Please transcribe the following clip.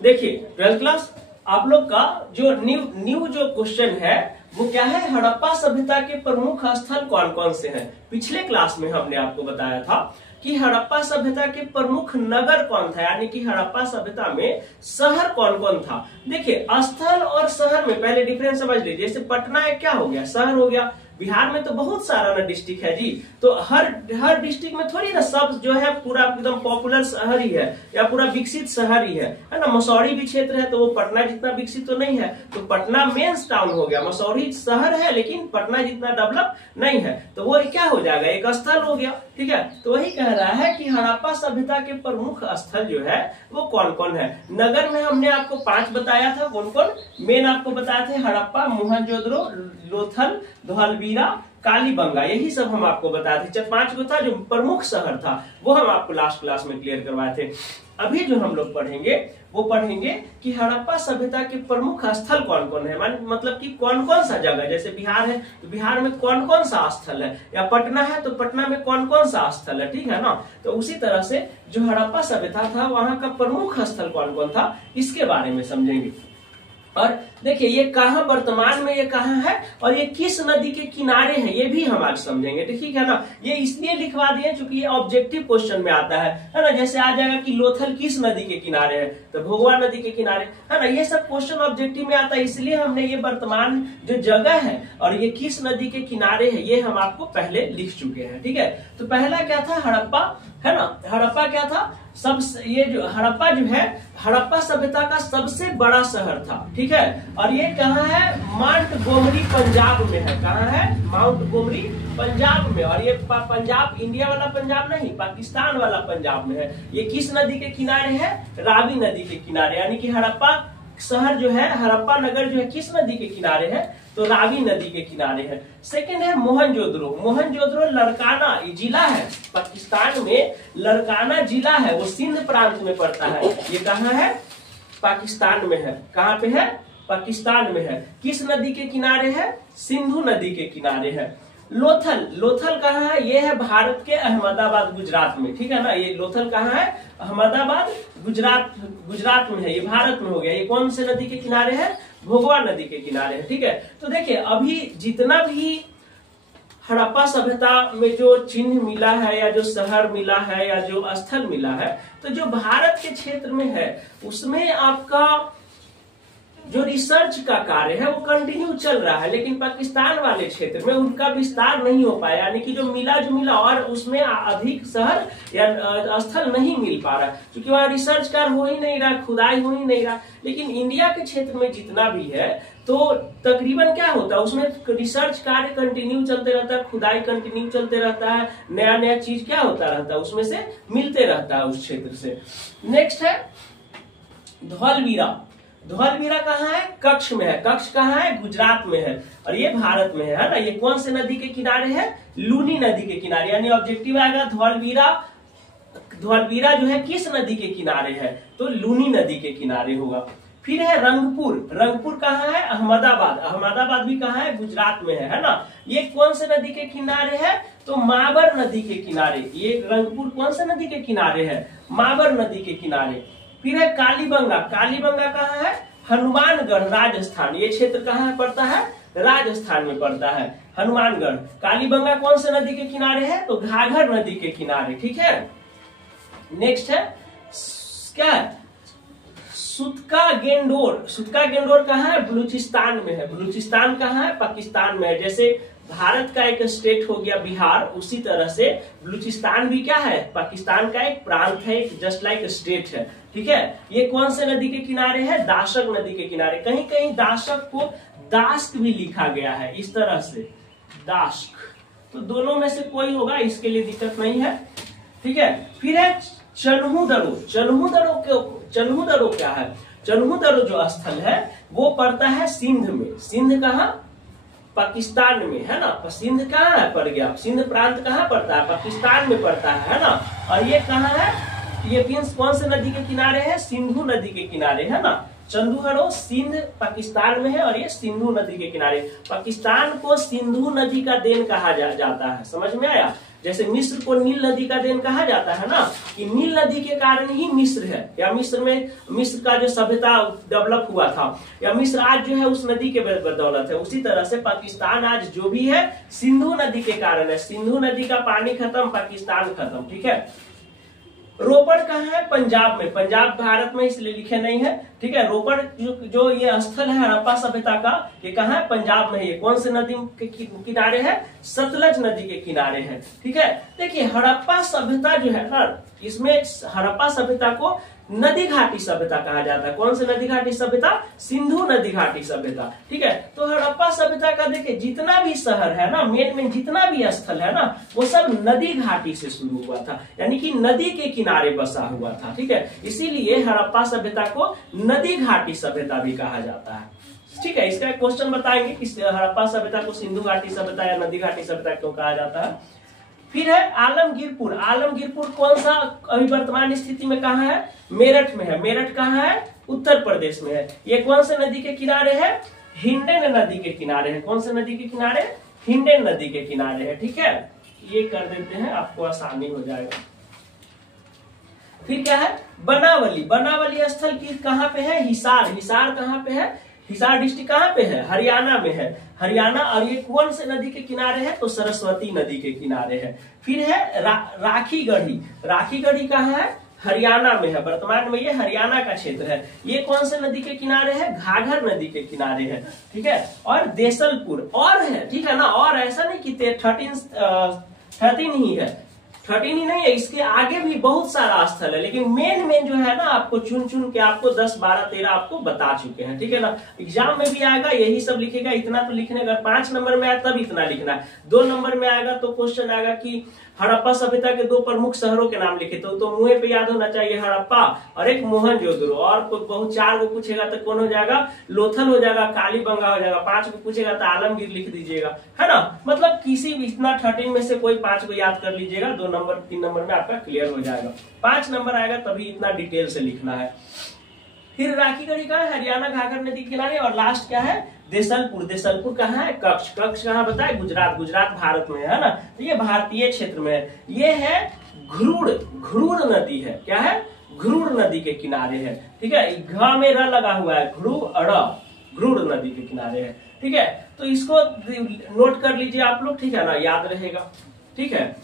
देखिए 12th class आप लोग का जो न्यू जो क्वेश्चन है वो क्या है, हड़प्पा सभ्यता के प्रमुख स्थल कौन कौन से हैं। पिछले क्लास में हमने आपको बताया था कि हड़प्पा सभ्यता के प्रमुख नगर कौन था, यानी कि हड़प्पा सभ्यता में शहर कौन कौन था। देखिए स्थल और शहर में पहले डिफरेंस समझ लीजिए। जैसे पटना एक क्या हो गया, शहर हो गया। बिहार में तो बहुत सारा ना डिस्ट्रिक्ट है जी, तो हर डिस्ट्रिक्ट में थोड़ी ना सब जो है पूरा एकदम पॉपुलर शहर ही है या पूरा विकसित शहर ही है ना। मसौरी भी क्षेत्र है तो वो पटना जितना विकसित तो नहीं है, तो पटना मेन टाउन हो गया। मसौरी शहर है लेकिन पटना जितना डेवलप नहीं है, तो वो क्या हो जाएगा, एक स्थल हो गया। ठीक है, तो वही कह रहा है कि हड़प्पा सभ्यता के प्रमुख स्थल जो है वो कौन कौन है। नगर में हमने आपको 5 बताया था, कौन कौन मेन आपको बताए थे, हड़प्पा, मोहनजोदड़ो, लोथल, धौलवीरा, कालीबंगा, यही सब हम आपको बताए थे। 5 को था जो प्रमुख शहर था, वो हम आपको लास्ट क्लास में क्लियर करवाए थे। अभी जो हम लोग पढ़ेंगे वो पढ़ेंगे कि हड़प्पा सभ्यता के प्रमुख स्थल कौन कौन है, मतलब कि कौन कौन सा जगह। जैसे बिहार है तो बिहार में कौन कौन सा स्थल है, या पटना है तो पटना में कौन कौन सा स्थल है। ठीक है ना, तो उसी तरह से जो हड़प्पा सभ्यता था वहां का प्रमुख स्थल कौन कौन था, इसके बारे में समझेंगे। और देखिए ये कहाँ वर्तमान में ये कहाँ है और ये किस नदी के किनारे है, ये भी हम आज समझेंगे। ठीक है ना, ये इसलिए लिखवा दिए क्योंकि ये ऑब्जेक्टिव क्वेश्चन में आता है ना। जैसे आ जाएगा कि लोथल किस नदी के किनारे है, तो भोगवा नदी के किनारे है ना। ये सब क्वेश्चन ऑब्जेक्टिव में आता है, इसलिए हमने ये वर्तमान जो जगह है और ये किस नदी के किनारे है ये हम आपको पहले लिख चुके हैं। ठीक है, तो पहला क्या था, हड़प्पा है ना। हड़प्पा क्या था, ये जो हड़प्पा जो है हड़प्पा सभ्यता का सबसे बड़ा शहर था। ठीक है, और ये कहाँ है, माउंट गोमरी पंजाब में है। कहाँ है, माउंट गोमरी पंजाब में। और ये पंजाब इंडिया वाला पंजाब नहीं, पाकिस्तान वाला पंजाब में है। ये किस नदी के किनारे है, रावी नदी के किनारे। यानी कि हड़प्पा शहर जो है, हड़प्पा नगर जो है किस नदी के किनारे है, तो रावी नदी के किनारे है। सेकंड है मोहनजोदड़ो। मोहनजोदड़ो लड़काना जिला है, पाकिस्तान में लड़काना जिला है, वो सिंध प्रांत में पड़ता है। ये कहाँ है, पाकिस्तान में है। कहाँ पे है, पाकिस्तान में है। किस नदी के किनारे है, सिंधु नदी के किनारे है। लोथल, लोथल कहाँ है, ये है भारत के अहमदाबाद गुजरात में। ठीक है ना, ये लोथल कहाँ है, अहमदाबाद गुजरात में है, ये भारत में हो गया। ये कौन से नदी के किनारे है, भोगवा नदी के किनारे है। ठीक है, तो देखिए अभी जितना भी हड़प्पा सभ्यता में जो चिन्ह मिला है या जो शहर मिला है या जो स्थल मिला है, तो जो भारत के क्षेत्र में है उसमें आपका जो रिसर्च का कार्य है वो कंटिन्यू चल रहा है, लेकिन पाकिस्तान वाले क्षेत्र में उनका विस्तार नहीं हो पाया। यानी कि जो मिला और उसमें अधिक शहर या स्थल नहीं मिल पा रहा, क्योंकि वहाँ रिसर्च कार्य हो ही नहीं रहा, खुदाई हो ही नहीं रहा। लेकिन इंडिया के क्षेत्र में जितना भी है तो तकरीबन क्या होता है, उसमें रिसर्च कार्य कंटिन्यू चलते रहता है, खुदाई कंटिन्यू चलते रहता है, नया नया चीज क्या होता रहता है उसमें से मिलते रहता है उस क्षेत्र से। नेक्स्ट है धौलवीरा। धौलवीरा कहाँ है, कच्छ में है। कच्छ कहाँ है, गुजरात में है, और ये भारत में है ना। ये कौन से नदी के किनारे है, लूनी नदी के किनारे। यानी ऑब्जेक्टिव आएगा धौलवीरा, धौलवीरा जो है किस नदी के किनारे है, तो लूनी नदी के किनारे होगा। फिर है रंगपुर। रंगपुर कहाँ है, अहमदाबाद। अहमदाबाद भी कहाँ है, गुजरात में है ना। ये कौन से नदी के किनारे है, तो माबर नदी के किनारे। ये रंगपुर कौन से नदी के किनारे है, माबर नदी के किनारे। फिर है कालीबंगा। कालीबंगा कहाँ है, हनुमानगढ़, राजस्थान। ये क्षेत्र कहाँ पड़ता है, राजस्थान में पड़ता है, हनुमानगढ़। कालीबंगा कौन से नदी के किनारे है, तो घाघर नदी के किनारे। ठीक है, नेक्स्ट है क्या है, सुतका गेंडोर। सुतका गेंडोर कहाँ है, बलूचिस्तान में है। बलूचिस्तान कहाँ है, पाकिस्तान में है। जैसे भारत का एक स्टेट हो गया बिहार, उसी तरह से बलूचिस्तान भी क्या है, पाकिस्तान का एक प्रांत है, जस्ट लाइक स्टेट है। ठीक है, ये कौन से नदी के किनारे है, दाशक नदी के किनारे। कहीं कहीं दाशक को दास्क भी लिखा गया है, इस तरह से दास्क, तो दोनों में से कोई होगा, इसके लिए दिक्कत नहीं है। ठीक है, फिर है चन्हूदड़ो। चन्हूदड़ो क्या है, चन्हूदड़ो जो स्थल है वो पड़ता है सिंध में। सिंध कहाँ, पाकिस्तान में है ना। सिंध कहाँ है, पड़ गया, सिंध प्रांत कहाँ पड़ता है, पाकिस्तान में पड़ता है ना। और ये कहाँ है, ये कौन से नदी के किनारे है, सिंधु नदी के किनारे है ना। चंदूहरो सिंध पाकिस्तान में है और ये सिंधु नदी के किनारे। पाकिस्तान को सिंधु नदी का देन कहा जाता है, समझ में आया। जैसे मिस्र को नील नदी का देन कहा जाता है ना, कि नील नदी के कारण ही मिस्र है, या मिस्र का जो सभ्यता डेवलप हुआ था, या मिस्र आज जो है उस नदी के बदौलत है। उसी तरह से पाकिस्तान आज जो भी है सिंधु नदी के कारण है। सिंधु नदी का पानी खत्म, पाकिस्तान खत्म। ठीक है। रोपड़ कहाँ है? पंजाब में। पंजाब भारत में इसलिए लिखे नहीं है। ठीक है। रोपड़ जो ये स्थल है हड़प्पा सभ्यता का, ये कहाँ है? पंजाब में। ये कौन से नदी के किनारे है? सतलज नदी के किनारे है। ठीक है। देखिए हड़प्पा सभ्यता जो है ना, इसमें हड़प्पा सभ्यता को नदी घाटी सभ्यता कहा जाता है। कौन सी नदी घाटी सभ्यता? सिंधु नदी घाटी सभ्यता। ठीक है। तो हड़प्पा सभ्यता का देखिए जितना भी शहर है ना, मेन में जितना भी स्थल है ना, वो सब नदी घाटी से शुरू हुआ था, यानी कि नदी के किनारे बसा हुआ था। ठीक है। इसीलिए हड़प्पा सभ्यता को नदी घाटी सभ्यता भी कहा जाता है। ठीक है। इसका क्वेश्चन बताएंगे कि हड़प्पा सभ्यता को सिंधु घाटी सभ्यता या नदी घाटी सभ्यता क्यों कहा जाता है। फिर है आलमगीरपुर। आलमगीरपुर कौन सा अभी वर्तमान स्थिति में कहाँ है? मेरठ में है। मेरठ कहाँ है? उत्तर प्रदेश में है। ये कौन से नदी के किनारे है? हिंडन नदी के किनारे है। कौन से नदी के किनारे? हिंडन नदी के किनारे है। ठीक है। ये कर देते हैं, आपको आसानी हो जाएगा। फिर क्या है? बनावली। बनावली स्थल की कहाँ पे है? हिसार। हिसार कहाँ पे है? हिसार डिस्ट्रिक्ट कहाँ पे है? हरियाणा में है। हरियाणा। और ये कौन से नदी के किनारे है? तो सरस्वती नदी के किनारे है। फिर है राखीगढ़ी। राखीगढ़ी कहाँ है? हरियाणा में है। वर्तमान में ये हरियाणा का क्षेत्र है। ये कौन से नदी के किनारे है? घाघर नदी के किनारे है। ठीक है। और देसलपुर और है। ठीक है ना। और ऐसा नहीं कि 13 ही है, 13 ही नहीं है, इसके आगे भी बहुत सारा स्थल है, लेकिन मेन जो है ना, आपको चुन चुन के आपको 10, 12, 13 आपको बता चुके हैं। ठीक है ना। एग्जाम में भी आएगा यही सब लिखेगा, इतना तो लिखने का। 5 नंबर में आया तब इतना लिखना है। 2 नंबर में आएगा तो क्वेश्चन आएगा कि हड़प्पा सभ्यता के 2 प्रमुख शहरों के नाम लिखे, तो मुंह पे याद होना चाहिए हड़प्पा और एक मोहनजोदड़ो। और बहुत 4 को पूछेगा तो कौन हो जाएगा? लोथल हो जाएगा, कालीबंगा हो जाएगा। 5 को पूछेगा तो आलमगीर लिख दीजिएगा, है ना। मतलब किसी भी इतना 13 में से कोई 5 को याद कर लीजिएगा। 2 नंबर 3 नंबर में आपका क्लियर हो जाएगा। 5 नंबर आएगा तभी इतना डिटेल से लिखना है। फिर राखीगढ़ी का है हरियाणा घाघर नदी किनारे। और लास्ट क्या है? देसलपुर। देसलपुर कहाँ है? कच्छ। कच्छ कहाँ बताए? गुजरात। गुजरात भारत में है ना, तो ये भारतीय क्षेत्र में है। ये है घुरूर नदी है। क्या है? घुरूर नदी के किनारे है। ठीक है। घ में र लगा हुआ है, घुरूर नदी के किनारे है। ठीक है। तो इसको नोट कर लीजिए आप लोग। ठीक है ना, याद रहेगा। ठीक है।